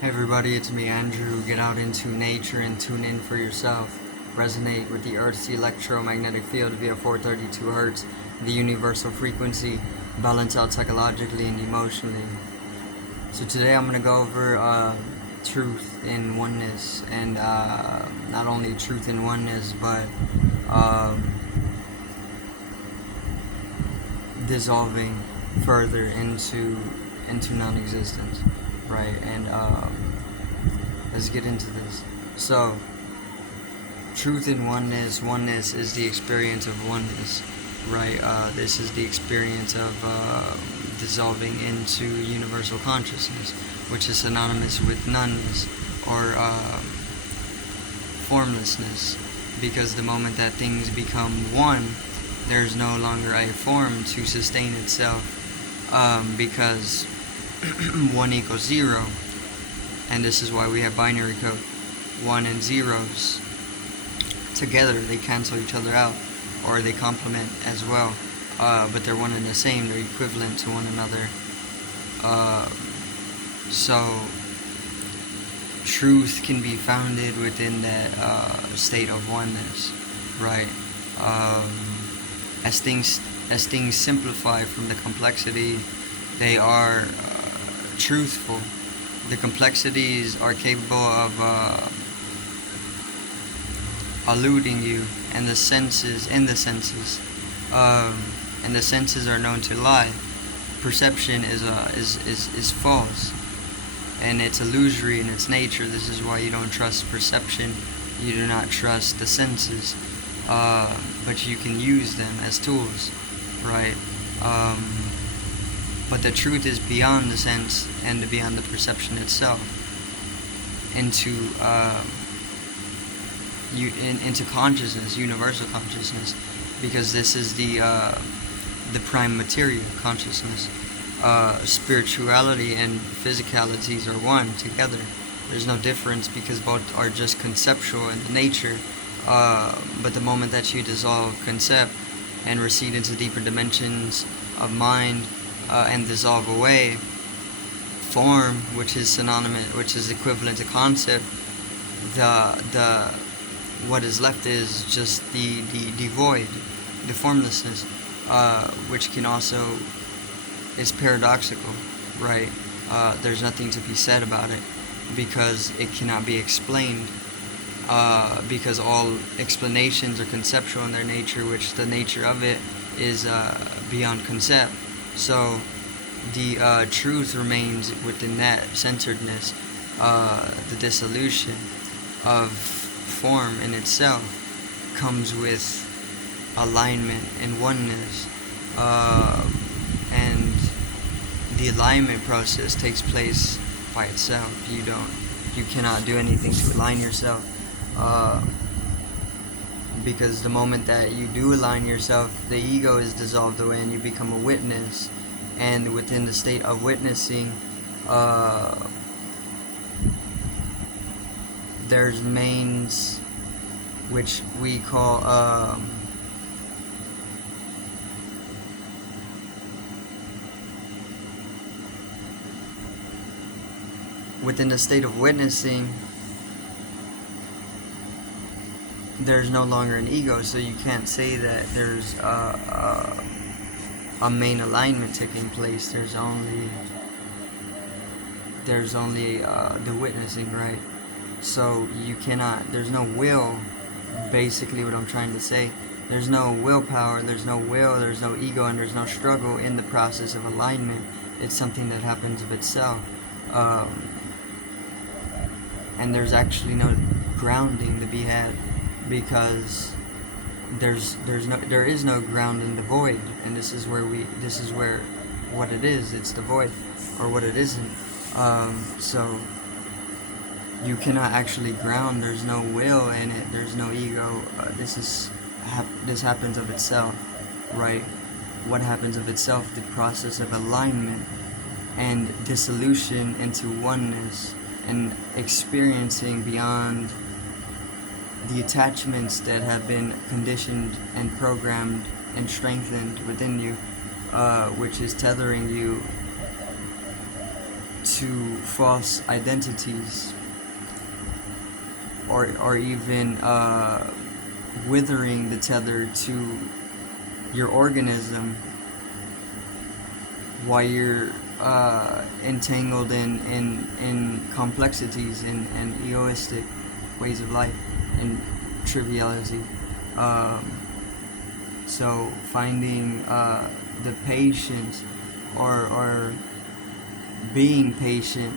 Hey everybody, it's me Andrew. Get out into nature and tune in for yourself. Resonate with the Earth's electromagnetic field via 432 Hz, the universal frequency. Balance out psychologically and emotionally. So today I'm going to go over truth in oneness, and not only truth in oneness, but dissolving further into non-existence, right? And let's get into this. So, truth in oneness. Oneness is the experience of oneness, right? This is the experience of dissolving into universal consciousness, which is synonymous with nothingness or formlessness. Because the moment that things become one, there's no longer a form to sustain itself. Because 1 equals 0, and this is why we have binary code. 1 and zeros together, they cancel each other out, or they complement as well, but they're one and the same, they're equivalent to one another. So truth can be founded within that state of oneness, right? As things simplify from the complexity, they are truthful. The complexities are capable of eluding you, and the senses and the senses are known to lie. Perception is false, and it's illusory in its nature. This is why you don't trust perception. You do not trust the senses, but you can use them as tools, right? But the truth is beyond the sense and beyond the perception itself, into into consciousness, universal consciousness, because this is the prime material consciousness. Spirituality and physicalities are one together. There's no difference because both are just conceptual in nature. But the moment that you dissolve concept and recede into deeper dimensions of mind, and dissolve away form, which is synonymous, which is equivalent to concept, the what is left is just the void, the formlessness, which can also is paradoxical, right? There's nothing to be said about it because it cannot be explained, because all explanations are conceptual in their nature, which the nature of it is beyond concept. So the truth remains within that centeredness. The dissolution of form in itself comes with alignment and oneness, and the alignment process takes place by itself. You cannot do anything to align yourself, because the moment that you do align yourself, the ego is dissolved away and you become a witness. And within the state of witnessing, there's mains, which we call within the state of witnessing, there's no longer an ego, so you can't say that there's a main alignment taking place. There's only the witnessing, right? So you cannot, there's no will, basically what I'm trying to say. There's no willpower, there's no will, there's no ego, and there's no struggle in the process of alignment. It's something that happens of itself. And there's actually no grounding to be had, because there is no ground in the void, and this is where what it is, it's the void, or what it isn't. So you cannot actually ground. There's no will in it, there's no ego. This happens of itself, right? What happens of itself? The process of alignment and dissolution into oneness, and experiencing beyond the attachments that have been conditioned and programmed and strengthened within you, which is tethering you to false identities, or even withering the tether to your organism while you're entangled in complexities and egoistic ways of life and triviality. So finding the patience or being patient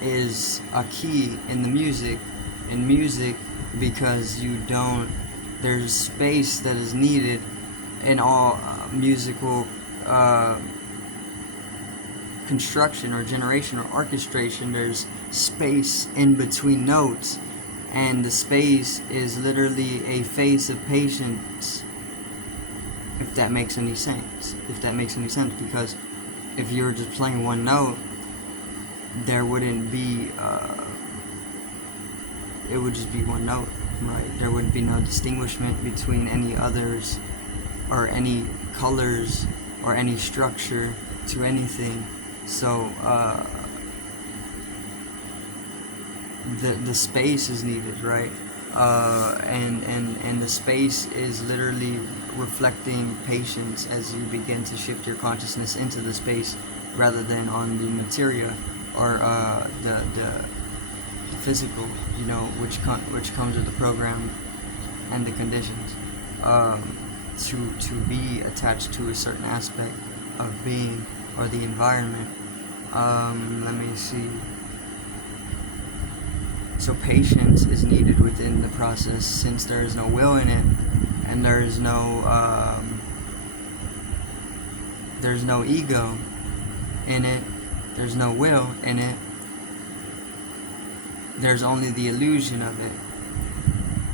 is a key in the music. In music, because there's space that is needed in all musical construction or generation or orchestration. There's space in between notes, and the space is literally a face of patience, if that makes any sense. Because if you were just playing one note, there wouldn't be it would just be one note, right? There wouldn't be no distinguishment between any others or any colors or any structure to anything. So the space is needed, right? And the space is literally reflecting patience as you begin to shift your consciousness into the space rather than on the materia or the physical, which comes with the program and the conditions. To be attached to a certain aspect of being or the environment. Let me see. So patience is needed within the process, since there is no will in it, and there's no ego in it. There's no will in it. There's only the illusion of it.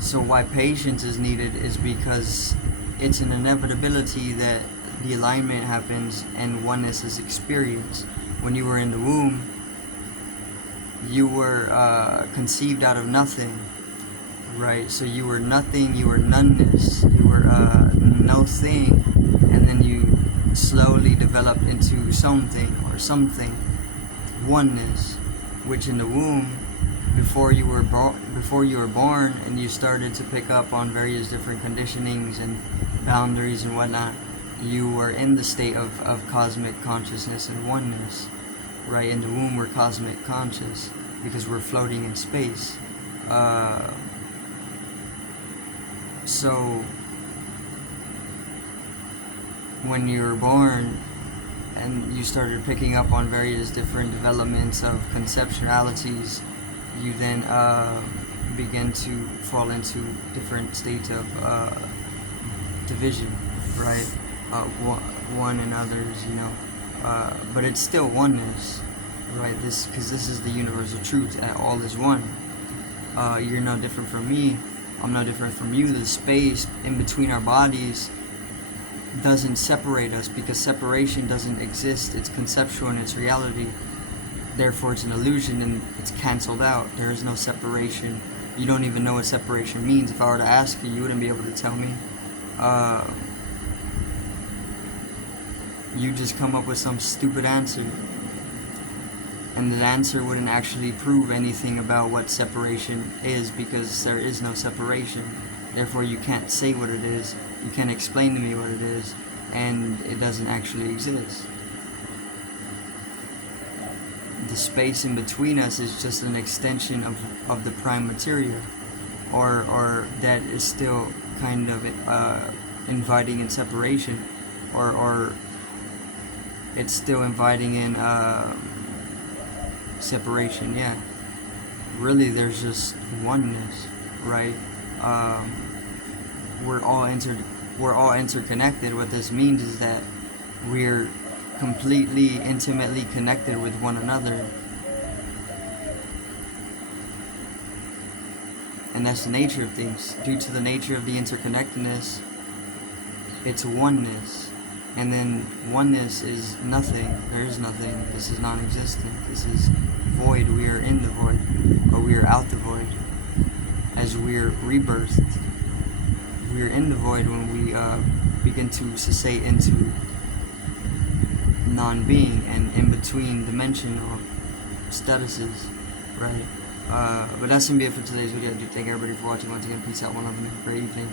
So why patience is needed is because it's an inevitability that the alignment happens and oneness is experienced. When you were in the womb, you were conceived out of nothing, right? So you were nothing, you were noneness, you were no thing, and then you slowly developed into something or something, oneness, which in the womb, before you were born and you started to pick up on various different conditionings and boundaries and whatnot, you were in the state of cosmic consciousness and oneness, right? In the womb we're cosmic conscious because we're floating in space. So when you were born and you started picking up on various different developments of conceptualities, you then begin to fall into different states of division, right? One and others, but it's still oneness, right? Because this is the universal truth, that all is one. You're no different from me, I'm no different from you. The space in between our bodies doesn't separate us, because separation doesn't exist. It's conceptual and it's reality. Therefore it's an illusion and it's cancelled out. There is no separation. You don't even know what separation means. If I were to ask you, you wouldn't be able to tell me. You just come up with some stupid answer, and the answer wouldn't actually prove anything about what separation is, because there is no separation. Therefore you can't say what it is, you can't explain to me what it is, and it doesn't actually exist. The space in between us is just an extension of the prime material, or that is still kind of inviting in separation, or it's still inviting in separation. Yeah, really there's just oneness, right? We're all interconnected. What this means is that we're completely intimately connected with one another, and that's the nature of things. Due to the nature of the interconnectedness, it's oneness, and then oneness is nothing. There is nothing. This is non-existent. This is void. We are in the void, or we are out the void as we are rebirthed. We are in the void when we begin to cessate into non-being and in between dimensional statuses, right? But that's gonna be it for today's video. Thank everybody for watching. Once again, peace out. One love and have a great evening.